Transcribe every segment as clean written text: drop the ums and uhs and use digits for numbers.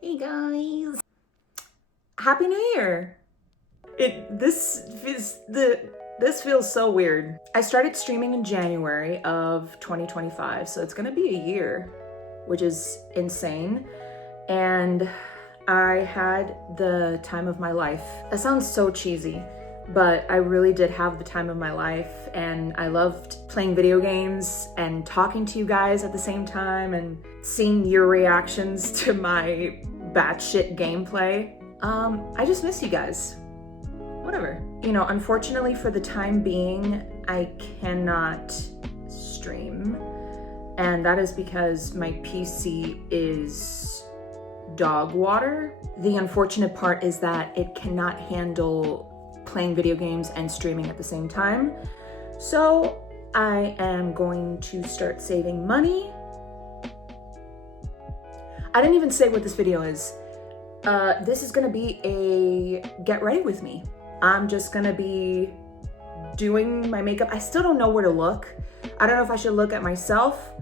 Hey guys! Happy New Year! This feels so weird. I started streaming in January of 2025, so it's gonna be a year, which is insane. And I had the time of my life. That sounds so cheesy, but I really did have the time of my life, and I loved playing video games and talking to you guys at the same time and seeing your reactions to my batshit gameplay. I just miss you guys. Whatever. You know, unfortunately for the time being, I cannot stream, and that is because my PC is dog water. The unfortunate part is that it cannot handle playing video games and streaming at the same time. So I am going to start saving money. I didn't even say what this video is. This is gonna be a get ready with me. I'm just gonna be doing my makeup. I still don't know where to look. I don't know if I should look at myself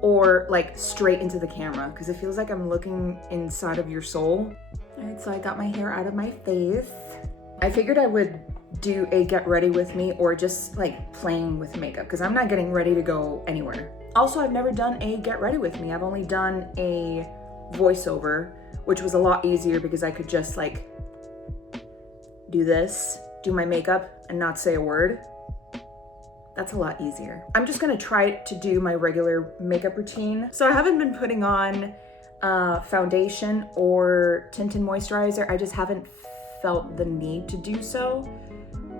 or like straight into the camera, because it feels like I'm looking inside of your soul. All right, so I got my hair out of my face. I figured I would do a get ready with me or just like playing with makeup, because I'm not getting ready to go anywhere. Also, I've never done a get ready with me. I've only done a voiceover, which was a lot easier because I could just like do this, do my makeup and not say a word. That's a lot easier. I'm just gonna try to do my regular makeup routine. So I haven't been putting on foundation or tinted moisturizer. I just haven't felt the need to do so.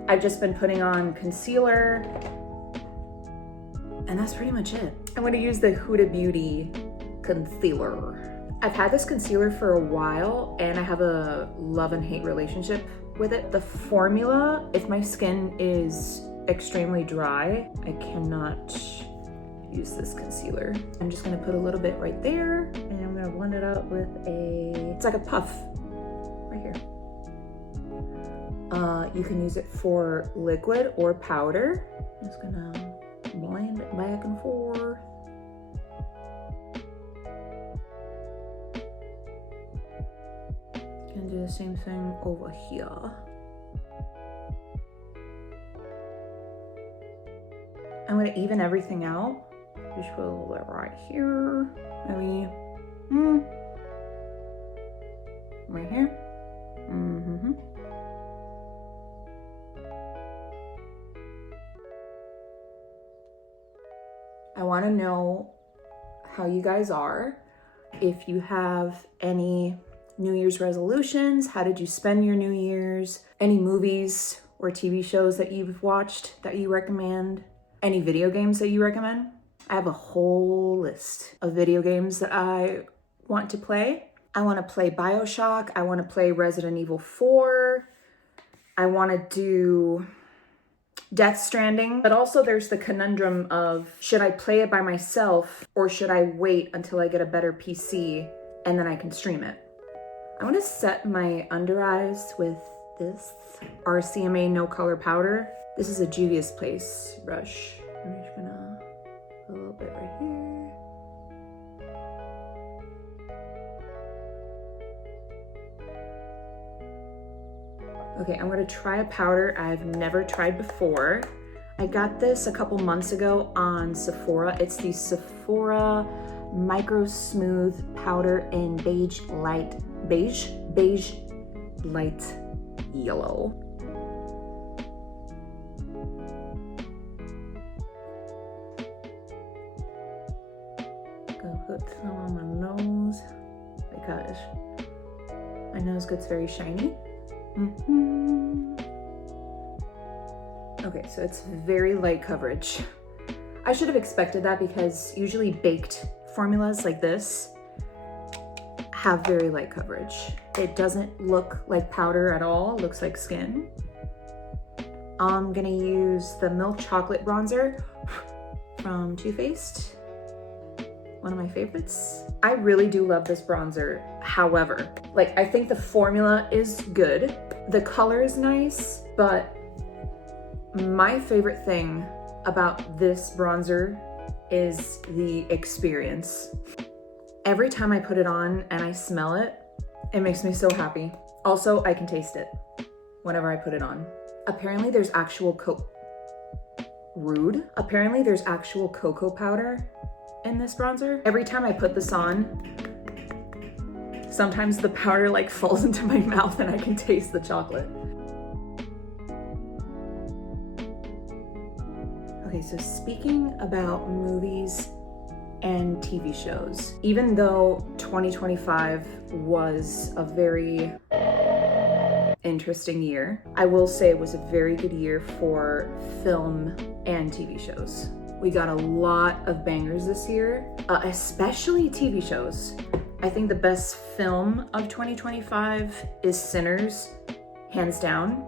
I've just been putting on concealer, and that's pretty much it. I'm gonna use the Huda Beauty concealer. I've had this concealer for a while and I have a love and hate relationship with it. The formula, if my skin is extremely dry, I cannot use this concealer. I'm just gonna put a little bit right there and I'm gonna blend it out with it's like a puff right here. You can use it for liquid or powder. I'm just gonna blend it back and forth. And do the same thing over here. I'm gonna even everything out. Just put a little bit right here. Maybe, right here. I wanna know how you guys are. If you have any New Year's resolutions, how did you spend your New Year's? Any movies or TV shows that you've watched that you recommend? Any video games that you recommend? I have a whole list of video games that I want to play. I want to play BioShock. I want to play Resident Evil 4. I want to do Death Stranding. But also there's the conundrum of, should I play it by myself or should I wait until I get a better PC and then I can stream it? I'm gonna set my under eyes with this RCMA no color powder. This is a Juvia's Place brush. I'm just gonna put a little bit right here. Okay, I'm gonna try a powder I've never tried before. I got this a couple months ago on Sephora. It's the Sephora Micro Smooth Powder in beige light yellow. Go put some on my nose because my nose gets very shiny. Okay, so it's very light coverage. I should have expected that because usually baked formulas like this have very light coverage. It doesn't look like powder at all, it looks like skin. I'm gonna use the Milk Chocolate Bronzer from Too Faced, one of my favorites. I really do love this bronzer. However, like, I think the formula is good. The color is nice, but my favorite thing about this bronzer is the experience. Every time I put it on and I smell it, It makes me so happy. Also, I can taste it whenever I put it on. Apparently there's actual Apparently there's actual cocoa powder in this bronzer. Every time I put this on, sometimes the powder like falls into my mouth and I can taste the chocolate. Okay, so speaking about movies and TV shows, even though 2025 was a very interesting year, I will say it was a very good year for film and TV shows. We got a lot of bangers this year, especially TV shows. I think the best film of 2025 is Sinners, hands down.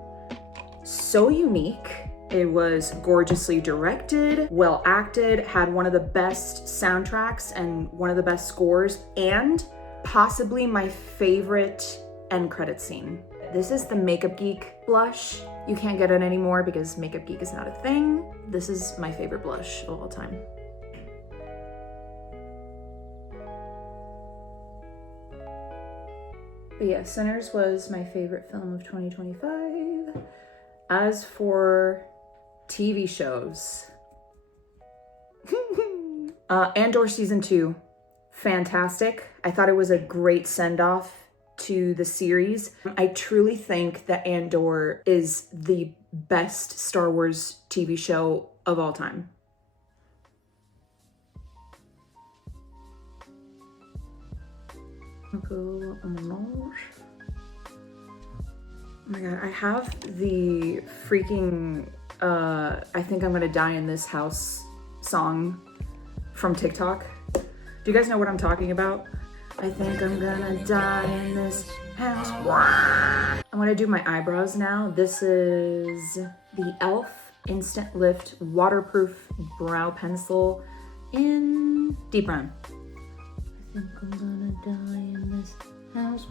So unique. It was gorgeously directed, well acted, had one of the best soundtracks and one of the best scores, and possibly my favorite end credit scene. This is the Makeup Geek blush. You can't get it anymore because Makeup Geek is not a thing. This is my favorite blush of all time. But yeah, Sinners was my favorite film of 2025. As for TV shows, Andor season 2, fantastic. I thought it was a great send-off to the series. I truly think that Andor is the best Star Wars TV show of all time. Oh my god, I have the freaking I Think I'm Gonna Die in This House song from TikTok. Do you guys know what I'm talking about? I think I'm gonna die in this house. I'm gonna do my eyebrows now. This is the e.l.f. Instant Lift Waterproof Brow Pencil in deep brown. I think I'm gonna die in this house.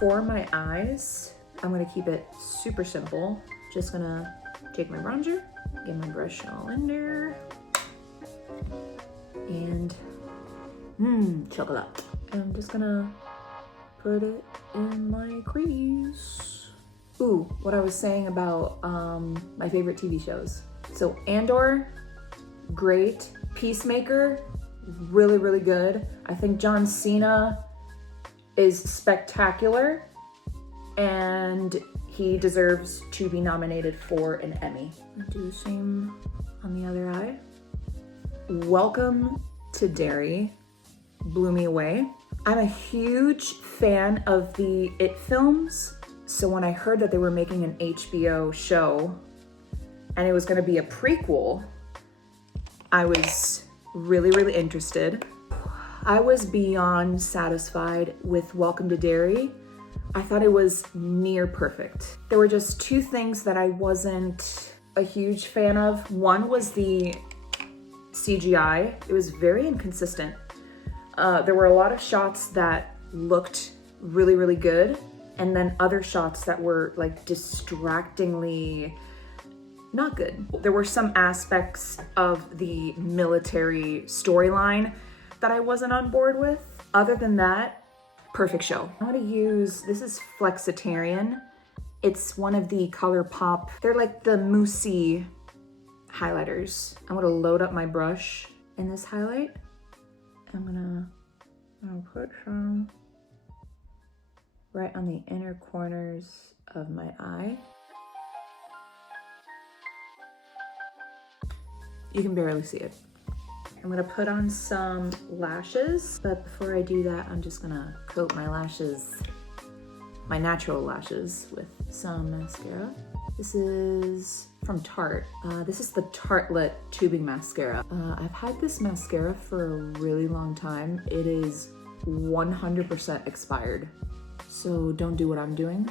For my eyes, I'm gonna keep it super simple. Just gonna take my bronzer, get my brush all in there, and chocolate. And I'm just gonna put it in my crease. Ooh, what I was saying about my favorite TV shows. So Andor, great. Peacemaker, really, really good. I think John Cena is spectacular and he deserves to be nominated for an Emmy. I'll do the same on the other eye. Welcome to Derry blew me away. I'm a huge fan of the It films, so when I heard that they were making an HBO show and it was gonna be a prequel, I was really, really interested. I was beyond satisfied with Welcome to Derry. I thought it was near perfect. There were just two things that I wasn't a huge fan of. One was the CGI. It was very inconsistent. There were a lot of shots that looked really, really good, and then other shots that were like distractingly not good. There were some aspects of the military storyline that I wasn't on board with. Other than that, perfect show. I'm gonna use, this is Flexitarian. It's one of the ColourPop, they're like the moussey highlighters. I'm gonna load up my brush in this highlight. I'm gonna put some right on the inner corners of my eye. You can barely see it. I'm gonna put on some lashes, but before I do that, I'm just gonna coat my lashes, my natural lashes, with some mascara. This is from Tarte. This is the Tartelette Tubing Mascara. I've had this mascara for a really long time. It is 100% expired, so don't do what I'm doing.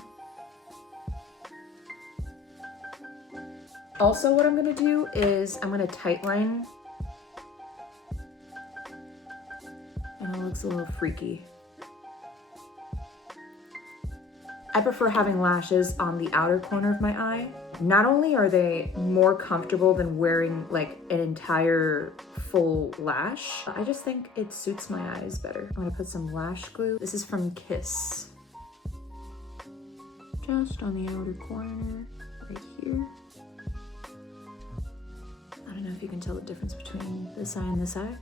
Also, what I'm gonna do is I'm gonna tightline. And it looks a little freaky. I prefer having lashes on the outer corner of my eye. Not only are they more comfortable than wearing like an entire full lash, I just think it suits my eyes better. I'm gonna put some lash glue. This is from Kiss. Just on the outer corner, right here. I don't know if you can tell the difference between this eye and this eye.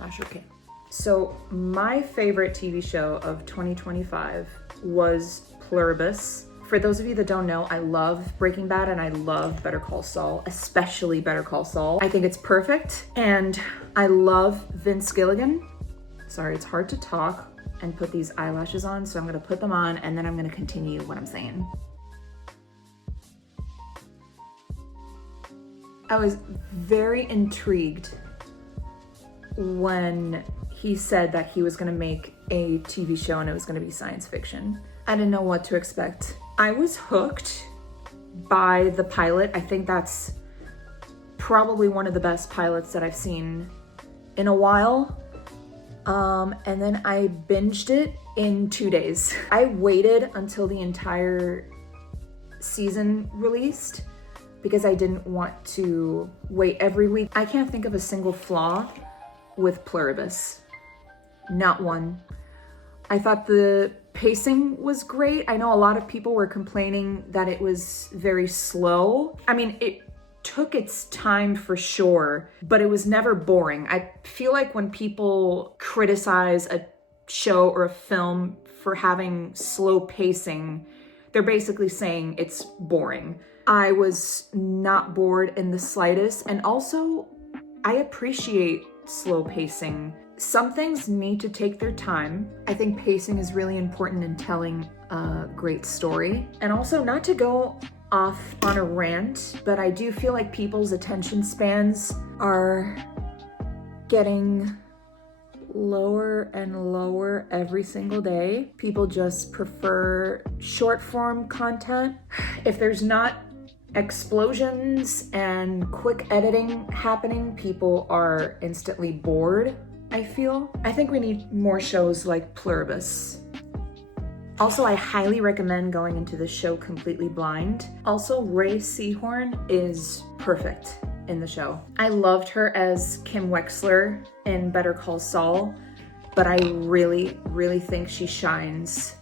I sure can. So my favorite TV show of 2025 was Pluribus. For those of you that don't know, I love Breaking Bad and I love Better Call Saul, especially Better Call Saul. I think it's perfect. And I love Vince Gilligan. Sorry, it's hard to talk and put these eyelashes on, so I'm gonna put them on and then I'm gonna continue what I'm saying. I was very intrigued when he said that he was gonna make a TV show and it was gonna be science fiction. I didn't know what to expect. I was hooked by the pilot. I think that's probably one of the best pilots that I've seen in a while. And then I binged it in 2 days. I waited until the entire season released because I didn't want to wait every week. I can't think of a single flaw with Pluribus. Not one. I thought the pacing was great. I know a lot of people were complaining that it was very slow. I mean, it took its time for sure, but it was never boring. I feel like when people criticize a show or a film for having slow pacing, they're basically saying it's boring. I was not bored in the slightest, and also I appreciate slow pacing. Some things need to take their time. I think pacing is really important in telling a great story. And also, not to go off on a rant, but I do feel like people's attention spans are getting lower and lower every single day. People just prefer short form content. If there's not explosions and quick editing happening, people are instantly bored, I feel. I think we need more shows like Pluribus. Also, I highly recommend going into this show completely blind. Also, Ray Seahorn is perfect in the show. I loved her as Kim Wexler in Better Call Saul, but I really, really think she shines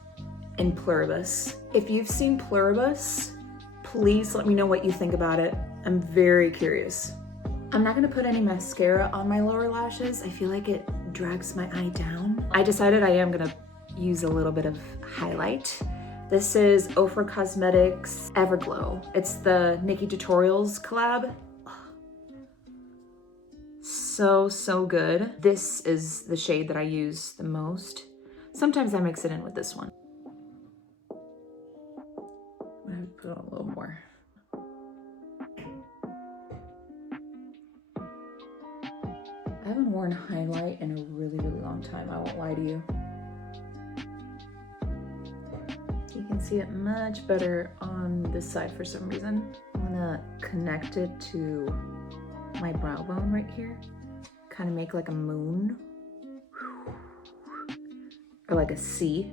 in Pluribus. If you've seen Pluribus, please let me know what you think about it. I'm very curious. I'm not gonna put any mascara on my lower lashes. I feel like it drags my eye down. I decided I am gonna use a little bit of highlight. This is Ofra Cosmetics Everglow. It's the Nikki Tutorials collab. So good. This is the shade that I use the most. Sometimes I mix it in with this one. I'm gonna put on a little more. I haven't worn highlight in a really long time, I won't lie to you. You can see it much better on this side for some reason. I'm gonna connect it to my brow bone right here. Kind of make like a moon. Or like a C.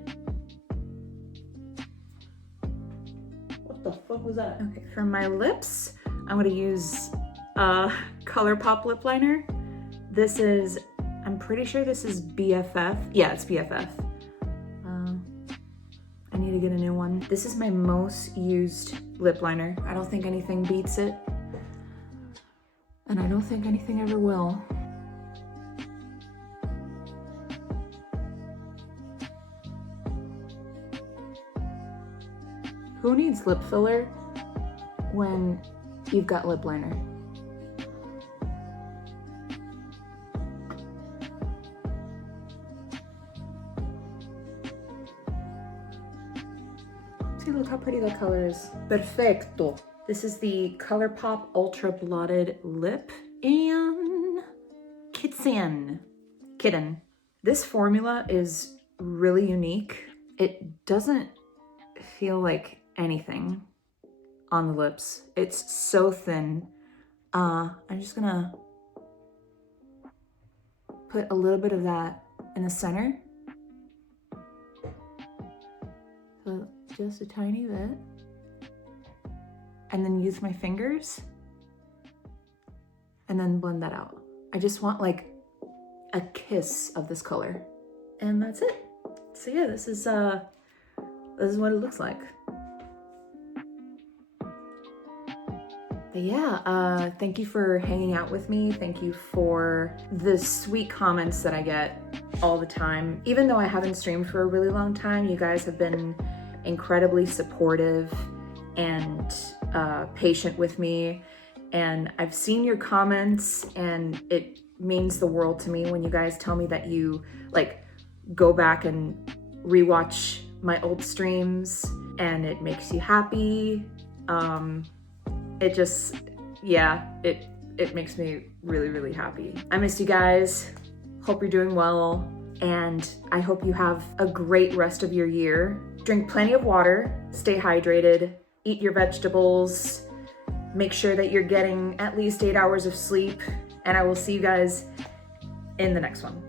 What the fuck was that? Okay, for my lips, I'm gonna use ColourPop lip liner. This is, I'm pretty sure this is BFF. Yeah, it's BFF. I need to get a new one. This is my most used lip liner. I don't think anything beats it. And I don't think anything ever will. Who needs lip filler when you've got lip liner? See, look how pretty that color is. Perfecto. This is the ColourPop Ultra Blotted Lip and Kitten. This formula is really unique. It doesn't feel like anything. on the lips. It's so thin. I'm just gonna put a little bit of that in the center. So just a tiny bit. And then use my fingers and then blend that out. I just want like a kiss of this color. And that's it. So yeah, this is what it looks like. But yeah, thank you for hanging out with me. Thank you for the sweet comments that I get all the time. Even though I haven't streamed for a really long time, you guys have been incredibly supportive and patient with me. And I've seen your comments, and it means the world to me when you guys tell me that you like go back and rewatch my old streams and it makes you happy. It just, yeah, it makes me really, really happy. I miss you guys. Hope you're doing well. And I hope you have a great rest of your year. Drink plenty of water, stay hydrated, eat your vegetables, make sure that you're getting at least 8 hours of sleep, and I will see you guys in the next one.